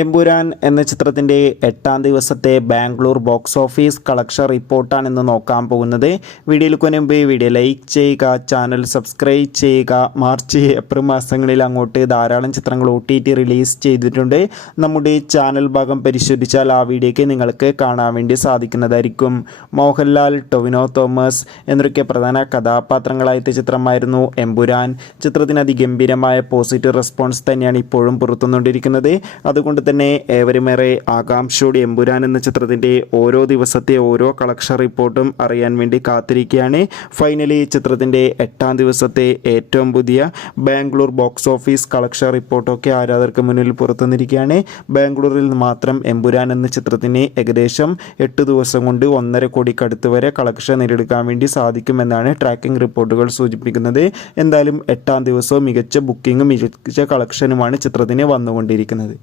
എമ്പുരാൻ എന്ന ചിത്രത്തിന്റെ എട്ടാം ദിവസത്തെ ബാംഗ്ലൂർ ബോക്സ് ഓഫീസ് കളക്ഷൻ റിപ്പോർട്ടാണ് ഇന്ന് നോക്കാൻ പോകുന്നത്. വീഡിയോയിൽ മുൻപ് വീഡിയോ ലൈക്ക് ചെയ്യുക ചാനൽ സബ്സ്ക്രൈബ് ചെയ്യുക. മാർച്ച് ഏപ്രിൽ മാസങ്ങളിൽ അങ്ങോട്ട് ധാരാളം ചിത്രങ്ങൾ ഒ റിലീസ് ചെയ്തിട്ടുണ്ട്. നമ്മുടെ ചാനൽ ഭാഗം പരിശോധിച്ചാൽ ആ വീഡിയോയ്ക്ക് നിങ്ങൾക്ക് കാണാൻ വേണ്ടി സാധിക്കുന്നതായിരിക്കും. മോഹൻലാൽ ടൊവിനോ തോമസ് എന്നൊക്കെ പ്രധാന കഥാപാത്രങ്ങളായ ചിത്രമായിരുന്നു എമ്പുരാൻ. ചിത്രത്തിന് അതിഗംഭീരമായ പോസിറ്റീവ് റെസ്പോൺസ് തന്നെയാണ് ഇപ്പോഴും പുറത്തുനിന്നുകൊണ്ടിരിക്കുന്നത്. അതുകൊണ്ട് തന്നെ ഏവരുമേറെ ആകാംക്ഷയോട് എമ്പുരാൻ എന്ന ചിത്രത്തിന്റെ ഓരോ ദിവസത്തെ ഓരോ കളക്ഷൻ റിപ്പോർട്ടും അറിയാൻ വേണ്ടി കാത്തിരിക്കുകയാണ്. ഫൈനലി ചിത്രത്തിന്റെ എട്ടാം ദിവസത്തെ ഏറ്റവും പുതിയ ബാംഗ്ലൂർ ബോക്സ് ഓഫീസ് കളക്ഷൻ റിപ്പോർട്ടൊക്കെ ആരാധകർക്ക് മുന്നിൽ പുറത്തുനിന്നിരിക്കുകയാണ് ബാംഗ്ലൂരിൽ മാത്രം എമ്പുരാൻ എന്ന ചിത്രത്തിന് ഏകദേശം എട്ട് ദിവസം കൊണ്ട് ഒന്നര കോടിക്കടുത്ത് വരെ കളക്ഷൻ നേടിയെടുക്കാൻ വേണ്ടി സാധിക്കുമെന്നാണ് ട്രാക്കിംഗ് റിപ്പോർട്ടുകൾ സൂചിപ്പിക്കുന്നത്. എന്തായാലും എട്ടാം ദിവസവും മികച്ച ബുക്കിങ്ങും മികച്ച കളക്ഷനുമാണ് ചിത്രത്തിന് വന്നുകൊണ്ടിരിക്കുന്നത്.